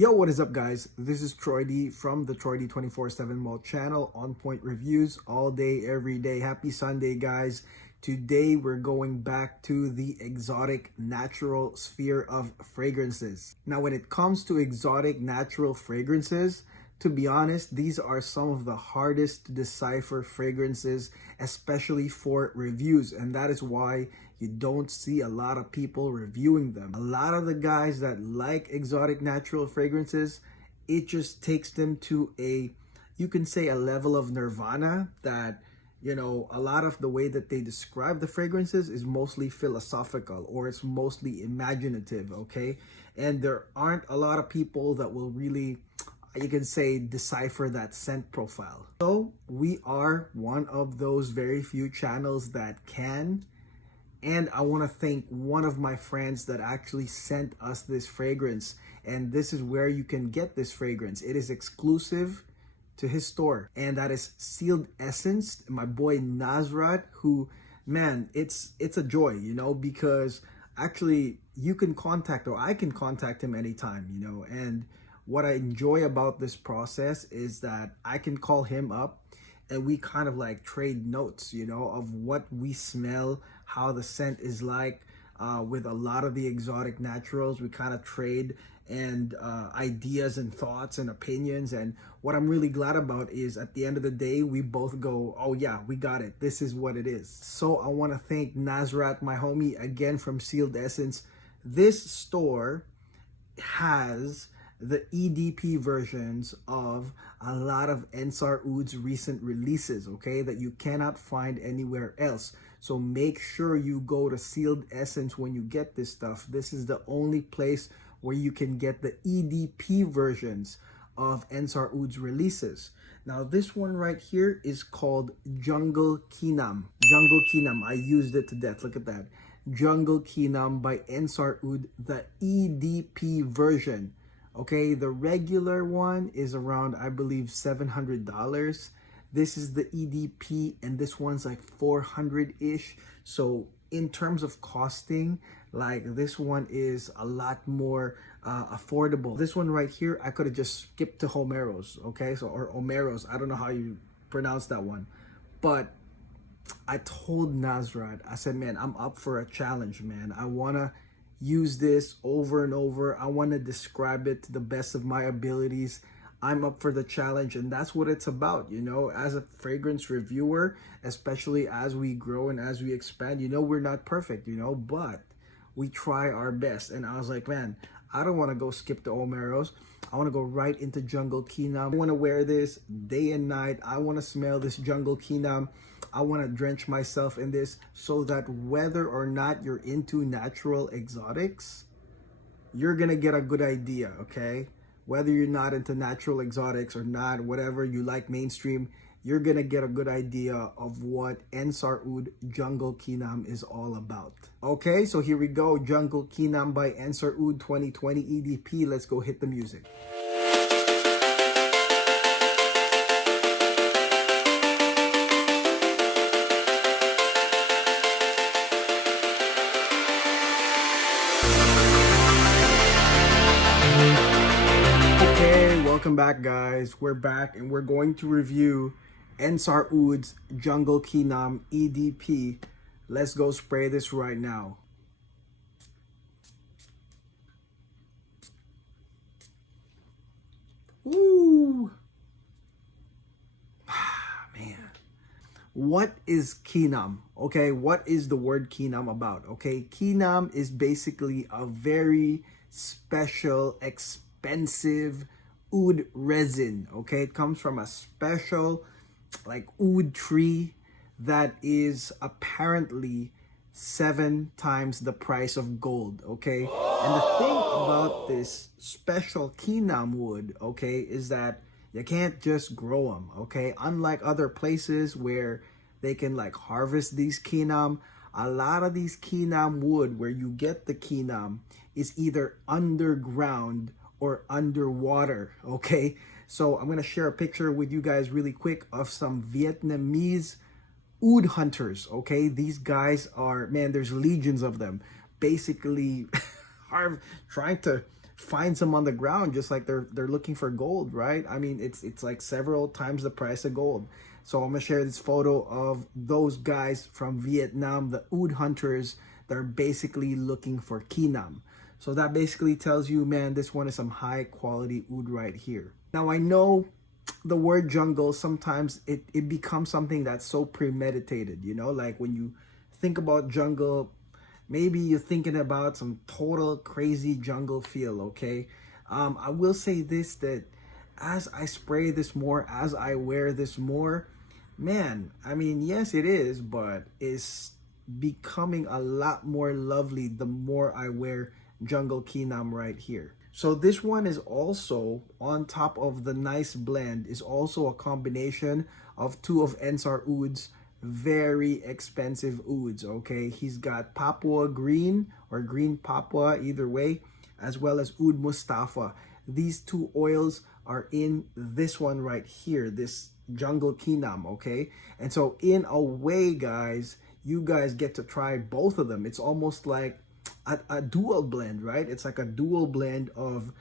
Yo, what is up, guys? This is Troy D from the Troy D 24/7 Mall channel. On point reviews all day, every day. Happy Sunday, guys. Today we're going back to the exotic natural sphere of fragrances. Now, when it comes to exotic natural fragrances, to be honest, these are some of the hardest to decipher fragrances, especially for reviews, and that is why you don't see a lot of people reviewing them. A lot of the guys that like exotic natural fragrances, it just takes them to you can say a level of nirvana that, a lot of the way that they describe the fragrances is mostly philosophical or it's mostly imaginative, okay? And there aren't a lot of people that will really, you can say, decipher that scent profile. So we are one of those very few channels that can. And I want to thank one of my friends that actually sent us this fragrance. And this is where you can get this fragrance. It is exclusive to his store. And that is Sealed Essence. My boy Nasrat, who, man, it's a joy, because actually you can contact, or I can contact him anytime, And what I enjoy about this process is that I can call him up and we kind of like trade notes, of what we smell, how the scent is like. With a lot of the exotic naturals, we kind of trade and ideas and thoughts and opinions. And what I'm really glad about is at the end of the day, we both go, oh yeah, we got it. This is what it is. So I want to thank Nasrat, my homie, again from Sealed Essence. This store has the EDP versions of a lot of Ensar Oud's recent releases, okay, that you cannot find anywhere else. So make sure you go to Sealed Essence when you get this stuff. This is the only place where you can get the EDP versions of Ensar Oud's releases. Now this one right here is called Jungle Kinam. Jungle Kinam, I used it to death. Look at that. Jungle Kinam by Ensar Oud, the EDP version. Okay, the regular one is around, I believe, $700. This is the EDP, and this one's like 400-ish. So in terms of costing, like this one is a lot more affordable. This one right here, I could have just skipped to Homeros, okay? Or Homeros, I don't know how you pronounce that one. But I told Nasrat, I said, man, I'm up for a challenge, man. I want to use this over and over. I want to describe it to the best of my abilities. I'm up for the challenge, and that's what it's about, as a fragrance reviewer, especially as we grow and as we expand. We're not perfect, but we try our best. And I was like, man, I don't want to go skip the Omeros. I want to go right into Jungle Kinam. I want to wear this day and night. I want to smell this Jungle Kinam. I want to drench myself in this so that whether or not you're into natural exotics, you're going to get a good idea, okay? Whether you're not into natural exotics or not, whatever you like mainstream, you're going to get a good idea of what Ensar Oud Jungle Kinam is all about. Okay, so here we go. Jungle Kinam by Ensar Oud 2020 EDP. Let's go hit the music. Welcome back, guys. We're back and we're going to review Ensar Oud's Jungle Kinam EDP. Let's go spray this right now. Ooh. Man. What is Kinam? Okay, what is the word Kinam about? Okay, Kinam is basically a very special, expensive oud resin. Okay, it comes from a special like oud tree that is apparently 7 times the price of gold. Okay, and the thing about this special Kinam wood, okay, is that you can't just grow them. Okay, unlike other places where they can like harvest these Kinam, a lot of these Kinam wood where you get the Kinam is either underground or underwater, okay? So I'm gonna share a picture with you guys really quick of some Vietnamese oud hunters, okay? These guys are, man, there's legions of them, basically trying to finds them on the ground just like they're looking for gold, right? I mean, it's like several times the price of gold. So I'm gonna share this photo of those guys from Vietnam, the oud hunters. They're basically looking for Kinam. So that basically tells you, man, this one is some high quality oud right here. Now I know the word jungle, sometimes it becomes something that's so premeditated, you know, like when you think about jungle, maybe you're thinking about some total crazy jungle feel, okay? I will say this, that as I spray this more, as I wear this more, man, I mean, yes, it is, but it's becoming a lot more lovely the more I wear Jungle Kinam right here. So this one is also, on top of the nice blend, is also a combination of two of Ensar Oud's very expensive ouds, okay? He's got Papua Green or Green Papua, either way, as well as Oud Mustafa. These two oils are in this one right here, this Jungle Kinam, okay? And so in a way, guys, you guys get to try both of them. It's almost like a dual blend, right? It's like a dual blend of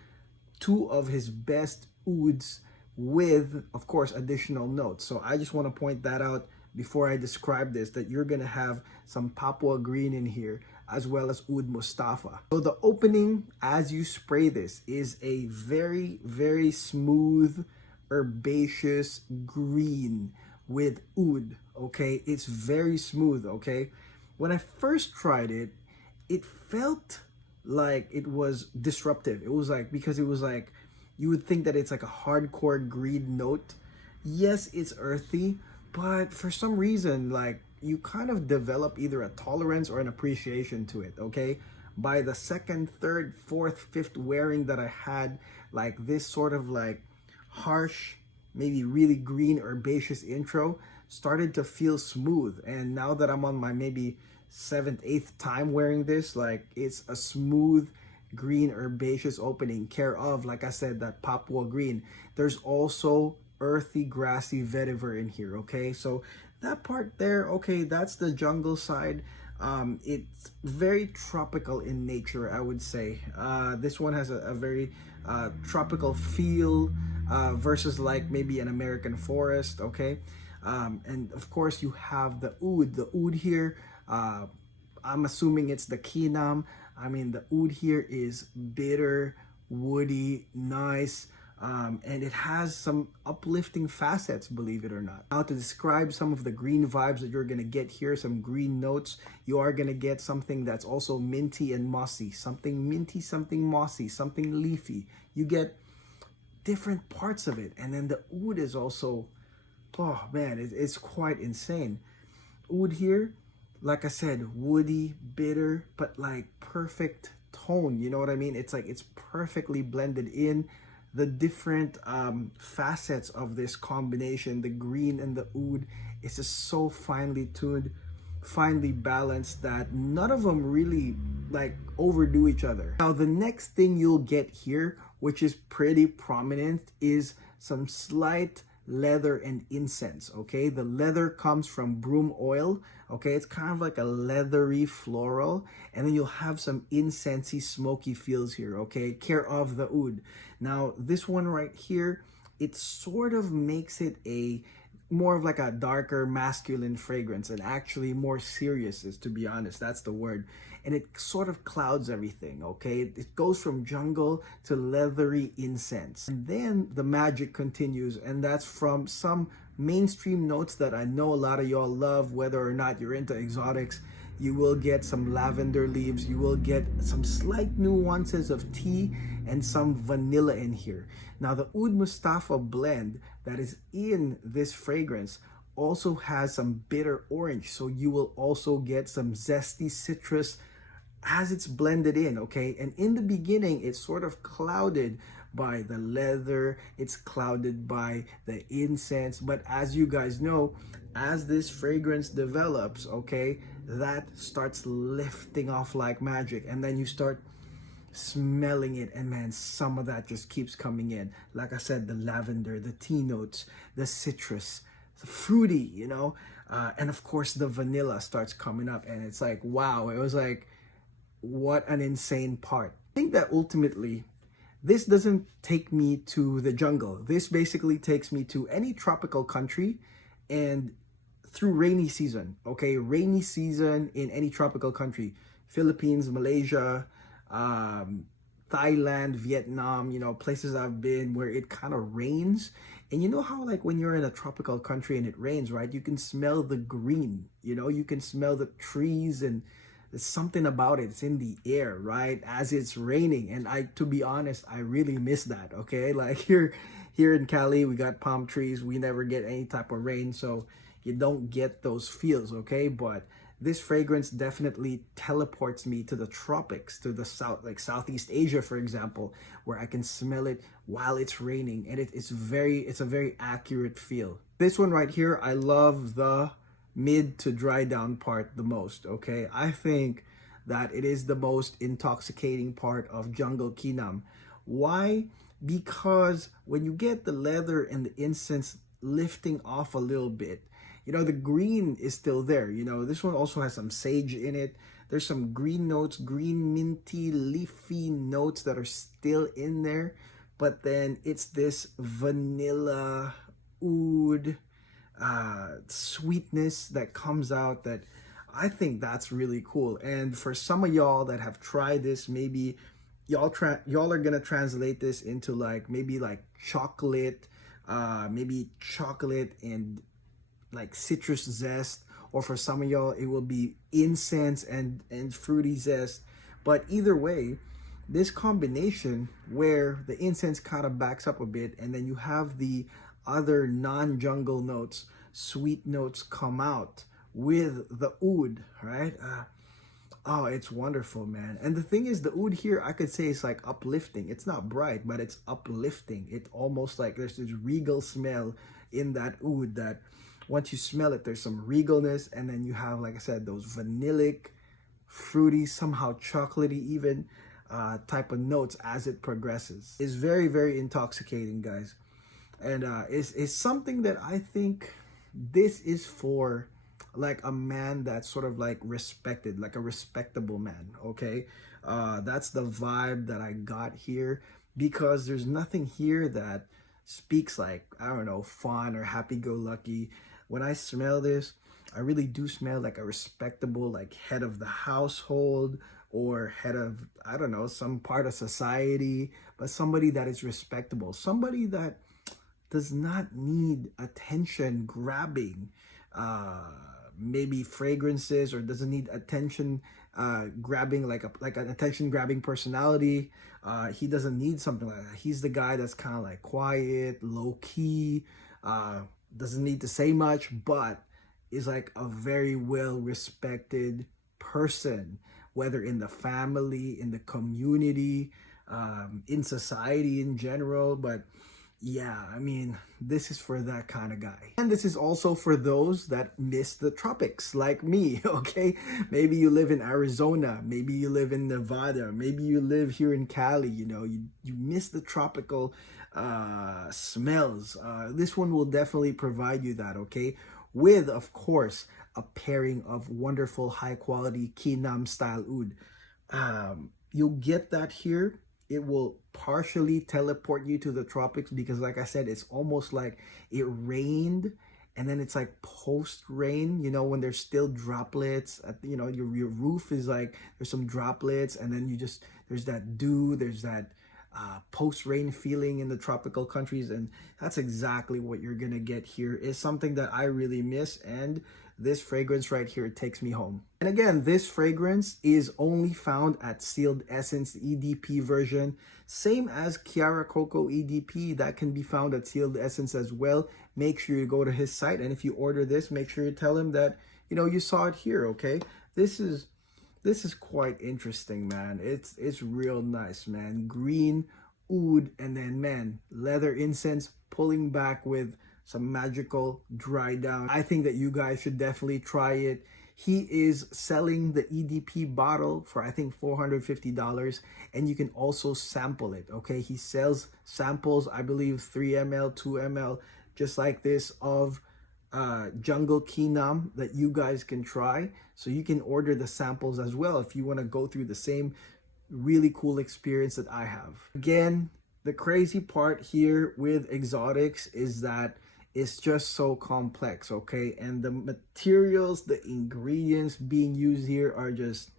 two of his best ouds with, of course, additional notes. So I just want to point that out before I describe this, that you're gonna have some Papua Green in here as well as Oud Mustafa. So the opening as you spray this is a very, very smooth, herbaceous green with oud, okay? It's very smooth, okay? When I first tried it, it felt like it was disruptive. It was like, because it was like, you would think that it's like a hardcore green note. Yes, it's earthy, but for some reason, like, you kind of develop either a tolerance or an appreciation to it, okay? By the second, third, fourth, fifth wearing that I had, like this sort of like harsh, maybe really green herbaceous intro started to feel smooth. And now that I'm on my maybe 7th, 8th time wearing this, like, it's a smooth green herbaceous opening, care of, like I said, that Papua Green. There's also earthy, grassy vetiver in here, okay? So that part there, okay, that's the jungle side. It's very tropical in nature, I would say. This one has a very tropical feel versus like maybe an American forest, okay? And of course you have the oud. The oud here, I'm assuming it's the Kinam. I mean, the oud here is bitter, woody, nice, and it has some uplifting facets, believe it or not. Now, to describe some of the green vibes that you're gonna get here, some green notes, you are gonna get something that's also minty and mossy, something minty, something mossy, something leafy. You get different parts of it. And then the oud is also, oh man, it's quite insane. Oud here, like I said, woody, bitter, but like perfect tone, you know what I mean? It's like it's perfectly blended in. The different facets of this combination, the green and the oud, is just so finely tuned, finely balanced, that none of them really like overdo each other. Now the next thing you'll get here, which is pretty prominent, is some slight leather and incense, okay? The leather comes from broom oil, okay? It's kind of like a leathery floral, and then you'll have some incensey smoky feels here, okay? Care of the oud. Now this one right here, it sort of makes it a more of like a darker masculine fragrance, and actually more serious, is, to be honest, that's the word. And it sort of clouds everything, okay? It goes from jungle to leathery incense. And then the magic continues, and that's from some mainstream notes that I know a lot of y'all love, whether or not you're into exotics. You will get some lavender leaves, you will get some slight nuances of tea, and some vanilla in here. Now the Oud Mustafa blend that is in this fragrance also has some bitter orange, so you will also get some zesty citrus as it's blended in, okay? And in the beginning, it's sort of clouded by the leather, it's clouded by the incense, but as you guys know, as this fragrance develops, okay, that starts lifting off like magic, and then you start smelling it, and man, some of that just keeps coming in. Like I said, the lavender, the tea notes, the citrus, the fruity, you know, and of course the vanilla starts coming up, and it's like, wow, it was like, what an insane part. I think that ultimately this doesn't take me to the jungle. This basically takes me to any tropical country and through rainy season. Okay, rainy season in any tropical country, Philippines, Malaysia, um, Thailand, Vietnam, places I've been where it kind of rains. And you know how, like, when you're in a tropical country and it rains, right? You can smell the green, you can smell the trees, and there's something about it. It's in the air, right? As it's raining. And to be honest, I really miss that. Okay. Like here in Cali, we got palm trees. We never get any type of rain. So you don't get those feels. Okay. But this fragrance definitely teleports me to the tropics, to the south, like Southeast Asia, for example, where I can smell it while it's raining. And it's a very accurate feel. This one right here, I love the mid to dry down part the most. Okay, I think that it is the most intoxicating part of Jungle Kinam. Why? Because when you get the leather and the incense lifting off a little bit, the green is still there. This one also has some sage in it. There's some green notes, green minty leafy notes that are still in there, but then it's this vanilla oud sweetness that comes out, that I think that's really cool. And for some of y'all that have tried this, maybe y'all are gonna translate this into like maybe like chocolate, maybe chocolate and like citrus zest, or for some of y'all it will be incense and fruity zest. But either way, this combination where the incense kind of backs up a bit and then you have the other non-jungle notes, sweet notes come out with the oud, right? Oh, it's wonderful, man. And the thing is, the oud here, I could say it's like uplifting. It's not bright, but it's uplifting. It almost like there's this regal smell in that oud that once you smell it, there's some regalness. And then you have, like I said, those vanillic, fruity, somehow chocolatey even type of notes as it progresses. It's very, very intoxicating, guys. And it's something that I think this is for like a man that's sort of like respected, like a respectable man. Okay, that's the vibe that I got here, because there's nothing here that speaks like, I don't know, fun or happy-go-lucky. When I smell this, I really do smell like a respectable, like head of the household, or head of, I don't know, some part of society, but somebody that is respectable, somebody that does not need attention grabbing maybe fragrances, or doesn't need attention grabbing like an attention grabbing personality. He doesn't need something like that. He's the guy that's kind of like quiet, low key, doesn't need to say much, but is like a very well respected person, whether in the family, in the community, in society in general. But yeah, I mean, this is for that kind of guy. And this is also for those that miss the tropics, like me, okay? Maybe you live in Arizona, maybe you live in Nevada, maybe you live here in Cali, you miss the tropical smells. This one will definitely provide you that, okay? With, of course, a pairing of wonderful, high-quality Kinam style oud. You'll get that here. It will partially teleport you to the tropics, because like I said, it's almost like it rained and then it's like post rain, when there's still droplets at, your roof is like, there's some droplets, and then there's that dew, there's that post rain feeling in the tropical countries. And that's exactly what you're gonna get here. Is something that I really miss, and this fragrance right here takes me home. And again, this fragrance is only found at Sealed Essence EDP version, same as Kyara Koko EDP, that can be found at Sealed Essence as well. Make sure you go to his site, and if you order this, make sure you tell him that you saw it here. Okay, this is quite interesting, man. It's real nice, man. Green oud, and then, man, leather incense pulling back with some magical dry down. I think that you guys should definitely try it. He is selling the EDP bottle for, I think, $450, and you can also sample it. Okay, he sells samples, I believe 3 ml, 2 ml, just like this, of Jungle Kinam that you guys can try. So you can order the samples as well if you want to go through the same really cool experience that I have. Again, the crazy part here with exotics is that it's just so complex, okay? And the materials, the ingredients being used here are just,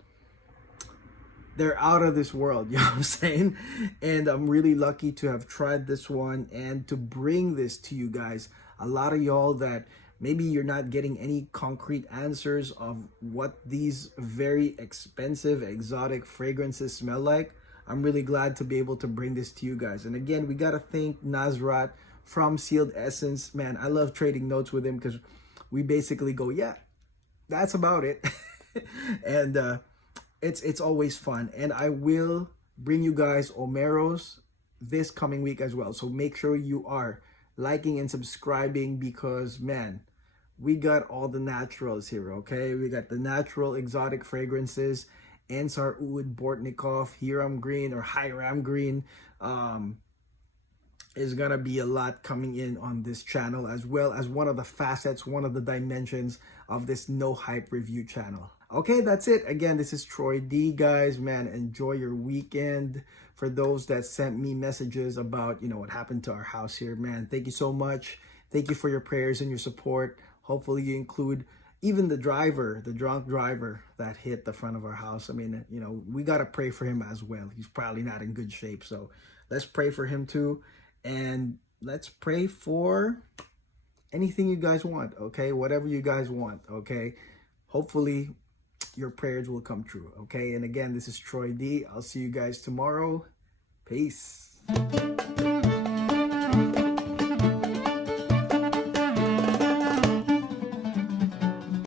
they're out of this world, you know what I'm saying? And I'm really lucky to have tried this one and to bring this to you guys. A lot of y'all that maybe you're not getting any concrete answers of what these very expensive exotic fragrances smell like. I'm really glad to be able to bring this to you guys. And again, we got to thank Nazrat from Sealed Essence. Man, I love trading notes with him because we basically go, yeah, that's about it. And it's always fun. And I will bring you guys Omeros this coming week as well. So make sure you are liking and subscribing because, man, we got all the naturals here, okay? We got the natural exotic fragrances, Ensar Oud Bortnikov, Hiram Green or Hiram Green. Is gonna be a lot coming in on this channel, as well as one of the facets, one of the dimensions of this no hype review channel. Okay, that's it. Again, this is Troy D, guys. Man, enjoy your weekend. For those that sent me messages about, you know, what happened to our house here, man, thank you so much. Thank you for your prayers and your support. Hopefully you include even the driver, the drunk driver that hit the front of our house. I mean, you know, we got to pray for him as well. He's probably not in good shape. So let's pray for him too. And let's pray for anything you guys want, okay? Whatever you guys want, okay? Hopefully your prayers will come true, okay? And again, this is Troy D. I'll see you guys tomorrow. Peace.